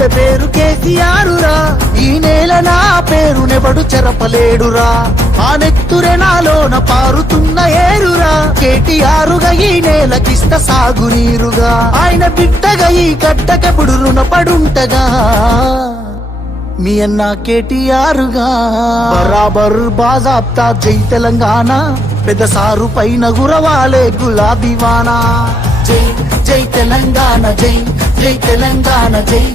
పేరు కేసీఆరురా ఈ నేల నా పేరునెవడు చెరపలేడురా. ఆ నెత్తురే నాలోన పారుతున్న ఏరురా. కేటీఆరుగా ఈ నేలకిష్ట సాగునీరుగా. ఆయన బిడ్డగా ఈ గడ్డకెప్పుడు రుణపడుంటగా. మీ అన్న కేటీఆరుగా. బరాబర్ బాజాబ్తా జై తెలంగాణ. పెద్ద సారు పైన గురవాలే గులాబీ వానా. జై జై తెలంగాణ జై జై తెలంగాణ జై.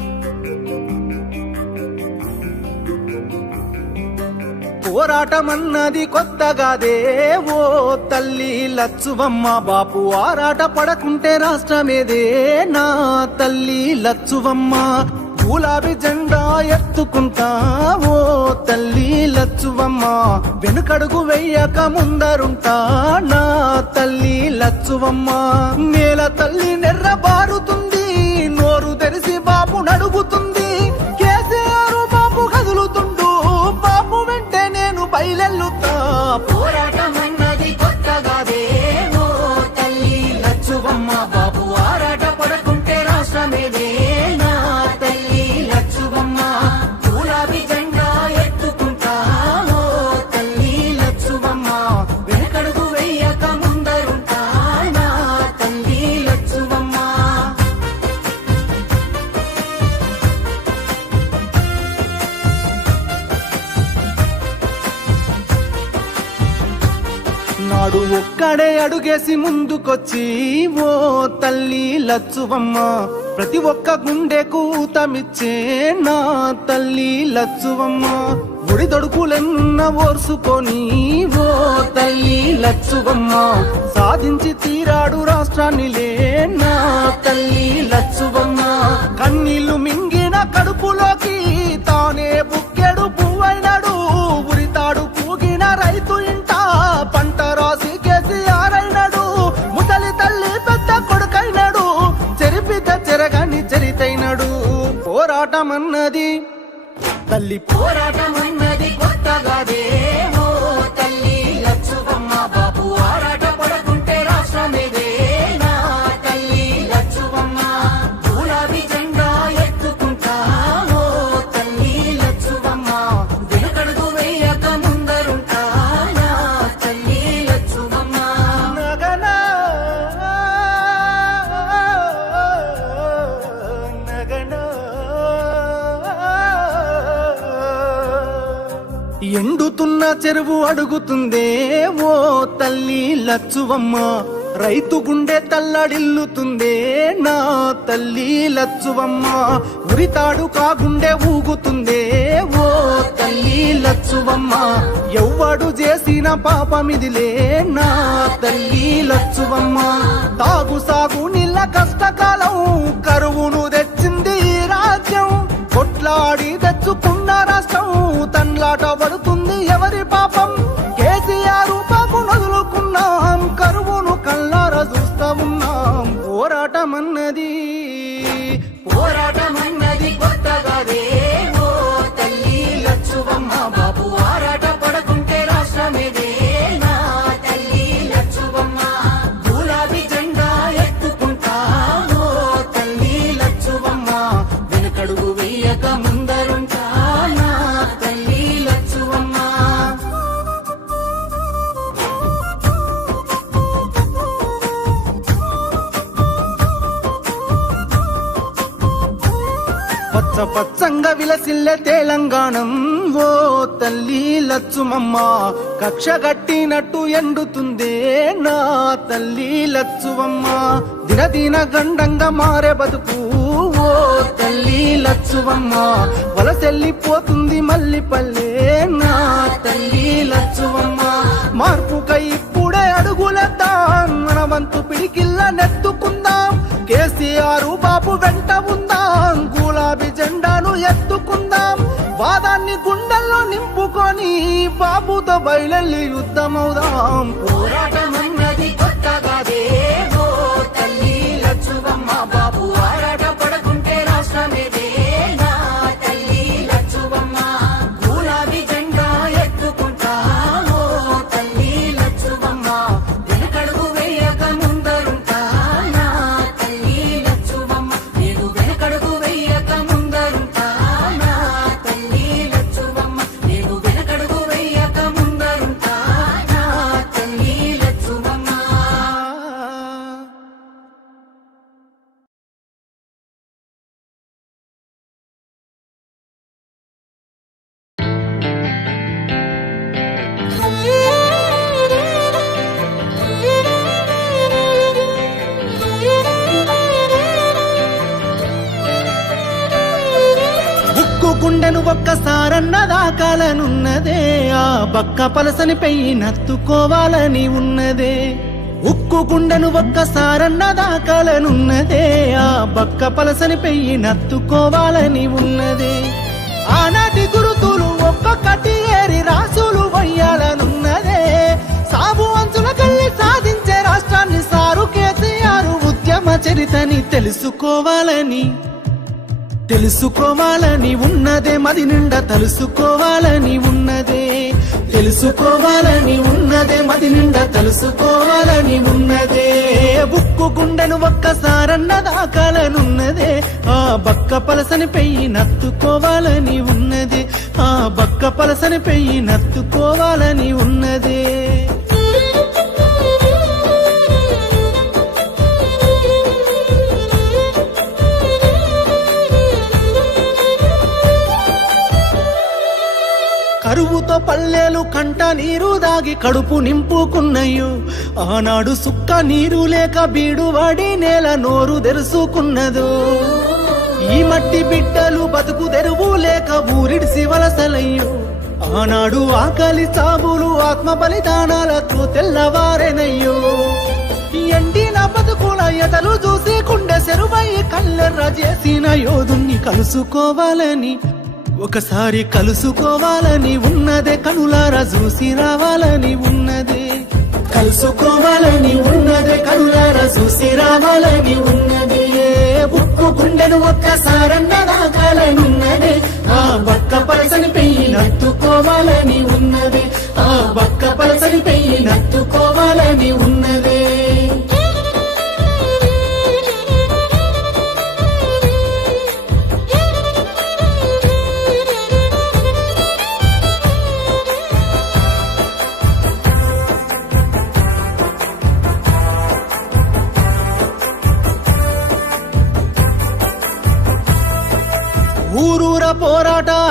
పోరాటమన్నది కొత్తగాదే ఓ తల్లి లచ్చువమ్మ బాపు ఆరాట పడకుంటే రాష్ట్రమేదే నా తల్లి లచ్చువమ్మ. గులాబీ జెండా ఎత్తుకుంటా ఓ తల్లి లచ్చువమ్మ. వెనుకడుగు వెయ్యక ముందరుంటా నా తల్లి లచ్చువమ్మ. నేల తల్లి నెర్రబారుతూ అడుగేసి ముందుకొచ్చి ఓ తల్లి లచ్చువమ్మ ప్రతి ఒక్క గుండెకు తమిచ్చే నా తల్లి లచ్చువమ్మ. గుడి దొడుకులెన్న ఓర్సుకొని ఓ తల్లి లచ్చువమ్మ సాధించి తీరాడు రాష్ట్రాన్ని నా తల్లి లచ్చువమ్మ. కన్నీళ్ళు మింగిన కడుపులోకి పోరాటమన్నది. తల్లి పోరాటమన్నది. ఎండుతున్న చెరువు అడుగుతుందే ఓ తల్లి లచ్చువమ్మ. రైతు గుండె తల్లడిల్లుతుందే నా తల్లి లచ్చువమ్మ. ఉరితాడు కాగుండె ఊగుతుందే ఓ తల్లి లచ్చువమ్మ. ఎవ్వడు చేసిన పాపమిదిలే నా తల్లి లచ్చువమ్మ. తాగు సాగు నీళ్ళ కష్టకాలం కరువును తెచ్చింది రాజ్యం. కొట్లాడి తెచ్చుకున్న రాష్ట్రం తన్లాట పడుతుంది ఎవరి పాపం? కేసీఆర్ పాపు నదులుకున్నాం కరువును కల్లార చూస్తా ఉన్నాం. పోరాటమన్నది పోరాటమన్నది కొత్తగా పచ్చంగా తెలంగాణం ఓ తల్లి లచ్చుమమ్మ. కక్ష గట్టినట్టు ఎండుతుందే నా తల్లి లచ్చువమ్మ దినదిన గండంగా మారే బతుకు ఓ తల్లి లచ్చువమ్మ వలసెల్లిపోతుంది మల్లి పల్లె నా తల్లి లచ్చువమ్మ మార్పుకై ఇప్పుడే అడుగులేద్దాం మన వంతు పిడికిల్ల నెత్తుకుందాం. కేసీఆర్ బాబు వెంట ఉందాం గులాబీ జెండా ఎత్తుకుందాం. వాదాన్ని గుండెల్లో నింపుకొని బాబుతో బయలెళ్ళి యుద్ధమవుదాం. పోరాటమన్నది కొత్తగాదే ఓ తల్లి లచ్చువమ్మ బాబు ఆరాట పడకుంటే రాష్ట్రమేదే. గుండెను ఒక్కసారన్న దాకాలనున్నదే ఆ బక్క పలసని పెయ్యి నత్తుకోవాలని ఉన్నదే. ఉక్కు గుండెను ఒక్కసారన్న దాకాలనున్నదే ఆ బక్క పలసని పెయ్యి నత్తుకోవాలని ఉన్నదే. ఆనాటి గురుతులు ఒక్కొక్కటి ఏరి రాసులు వయ్యాలనున్నదే. సాగు అంచుల కళ్ళి సాధించే రాష్ట్రాన్ని సారు కేసీఆర్ ఉద్యమ చరితని తెలుసుకోవాలని తెలుసుకోవాలని ఉన్నదే మది నిండా తలుసుకోవాలని ఉన్నదే. తెలుసుకోవాలని ఉన్నదే మది నిండా తలుసుకోవాలని ఉన్నదే. బుక్కు గుండెను ఒక్కసారన్న దాకాలనున్నదే ఆ బక్క పలసని పెయ్యి నత్తుకోవాలని ఉన్నదే. ఆ బక్క పలసని పెయ్యి నత్తుకోవాలని ఉన్నదే. కరువుతో పల్లెలు కంట నీరు దాగి కడుపు నింపుకున్నయ్యో. ఆనాడు సుక్క నీరు లేక బీడు వాడి నేల నోరు తెరుసుకున్నదో. ఈ మట్టి బిడ్డలు బతుకు తెరువు లేక ఊరిడిసి వలసలయ్యో. ఆనాడు ఆకలి చాబులు ఆత్మ బలిదానాలతో తెల్లవారెనయ్యో. ఎండిన బతుకుల ఎదలు చూసి కుండె సెరువై కల్లెర్ర చేసిన యోధుణ్ణి కలుసుకోవాలని ఒకసారి కలుసుకోవాలని ఉన్నదే కనులారా చూసి రావాలని ఉన్నదే. కలుసుకోవాలని ఉన్నదే కనులారా చూసి రావాలని ఉన్నదే. ఉక్కు గుండెను ఒక్కసారన్న దాకాలని ఉన్నదే. ఆ బక్క పలసని పెయ్యి నత్తుకోవాలని ఉన్నదే. ఆ బక్క పలసని పెయ్యి నత్తుకోవాలని ఉన్నదే.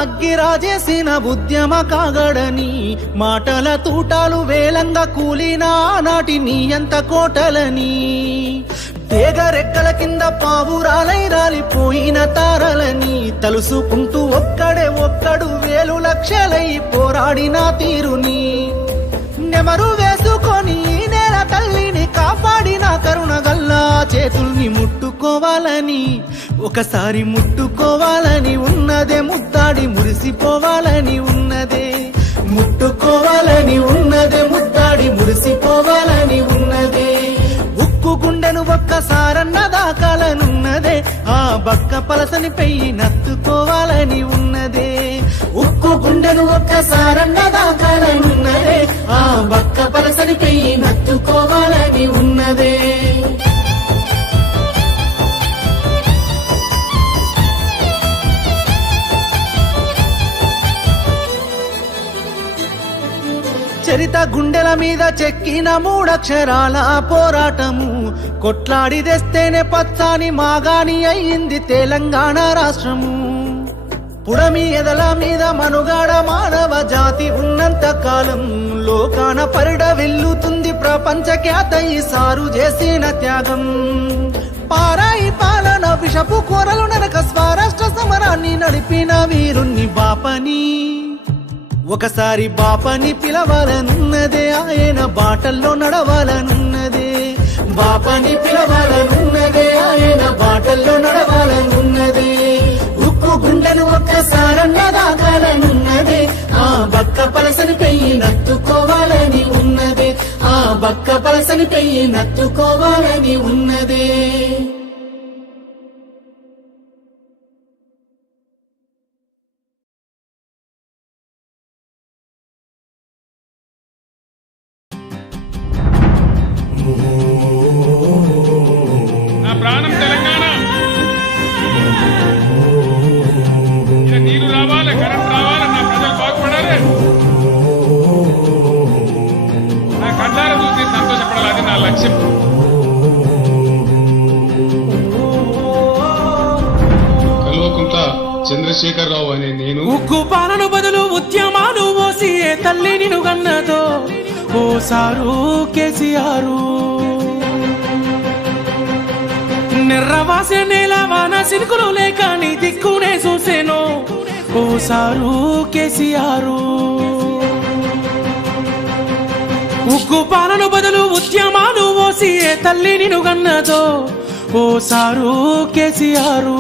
అగ్గిరాజేసిన ఉద్యమ కాగడని మాటల తూటాలు వేలంగా కూలిన నాటి నీ ఎంత కోటలని. తేగరెక్కల కింద పావురాలై రాలిపోయిన తారలని తలుసుకుంటూ ఒక్కడే ఒక్కడు వేలు లక్షలై పోరాడిన తీరుని. నెమరు వేసుకొని తల్లిని కాపాడిన కరుణ గల్లా చేతుల్ని ముట్టుకోవాలని ఒకసారి ముట్టుకోవాలని ఉన్నదే ముద్దాడి మురిసిపోవాలని ఉన్నదే. ముట్టుకోవాలని ఉన్నదే ముద్దాడి మురిసిపోవాలని ఉన్నదే. ఉక్కు గుండెను ఒక్కసారన్న దాకాలనున్నదే ఆ బక్క పలసని పెయ్యి నత్తుకోవాలని ఉన్నదే. ఉక్కు గుండెను ఒక్కసారన్న దాకాలనున్నదే ఆ బక్క పలసని పెయ్యి నత్తు చరిత గుండెల మీద చెక్కిన మూడక్షరాల పోరాటము. కొట్లాడి తెస్తేనే పచ్చాని మాగాని అయ్యింది తెలంగాణ రాష్ట్రము. పుడమి ఎదల మీద మనుగాడ మానవ జాతి ఉన్నంత కాలం. లోకాన పరిడ వెల్లుతుంది ప్రపంచ ఖ్యాత ఈసారు సారు చేసిన త్యాగం. పారాయి పాలన విషపు కూరలు నరక స్వరాష్ట్ర సమరాన్ని నడిపిన వీరుణ్ణి బాపని. ఒకసారి బాపని పిలవాలనున్నదే ఆయన బాటల్లో నడవాలనున్నదే. బాపని పిలవాలనున్నదే ఆయన బాటల్లో నడవాలనున్నదే. ఉక్కు గుండెను ఒక్కసారన్న దాకాలనున్నదే ఆ బక్క పలసని పెయ్యి నత్తుకోవాలని ఉన్నదే. ఆ బక్క పలసని పెయ్యి నత్తుకోవాలని ఉన్నదే. చంద్రశేఖరరావు అనే నేను. ఉగ్గు పాలన బదులు ఉద్యమాలు ఓసి ఏ తల్లి నిను గన్నదో? ఓ సారు కేసీఆర్. నిర్రవాసే నేల వాన సిరుకులు లేక నీ దిక్కునే చూసేను. ఓ కేసీఆర్. ఉగ్గు పాలన బదులు ఉద్యమాలు ఓసి ఏ తల్లి నిను గన్నదో? ఓ సారు కేసీఆర్.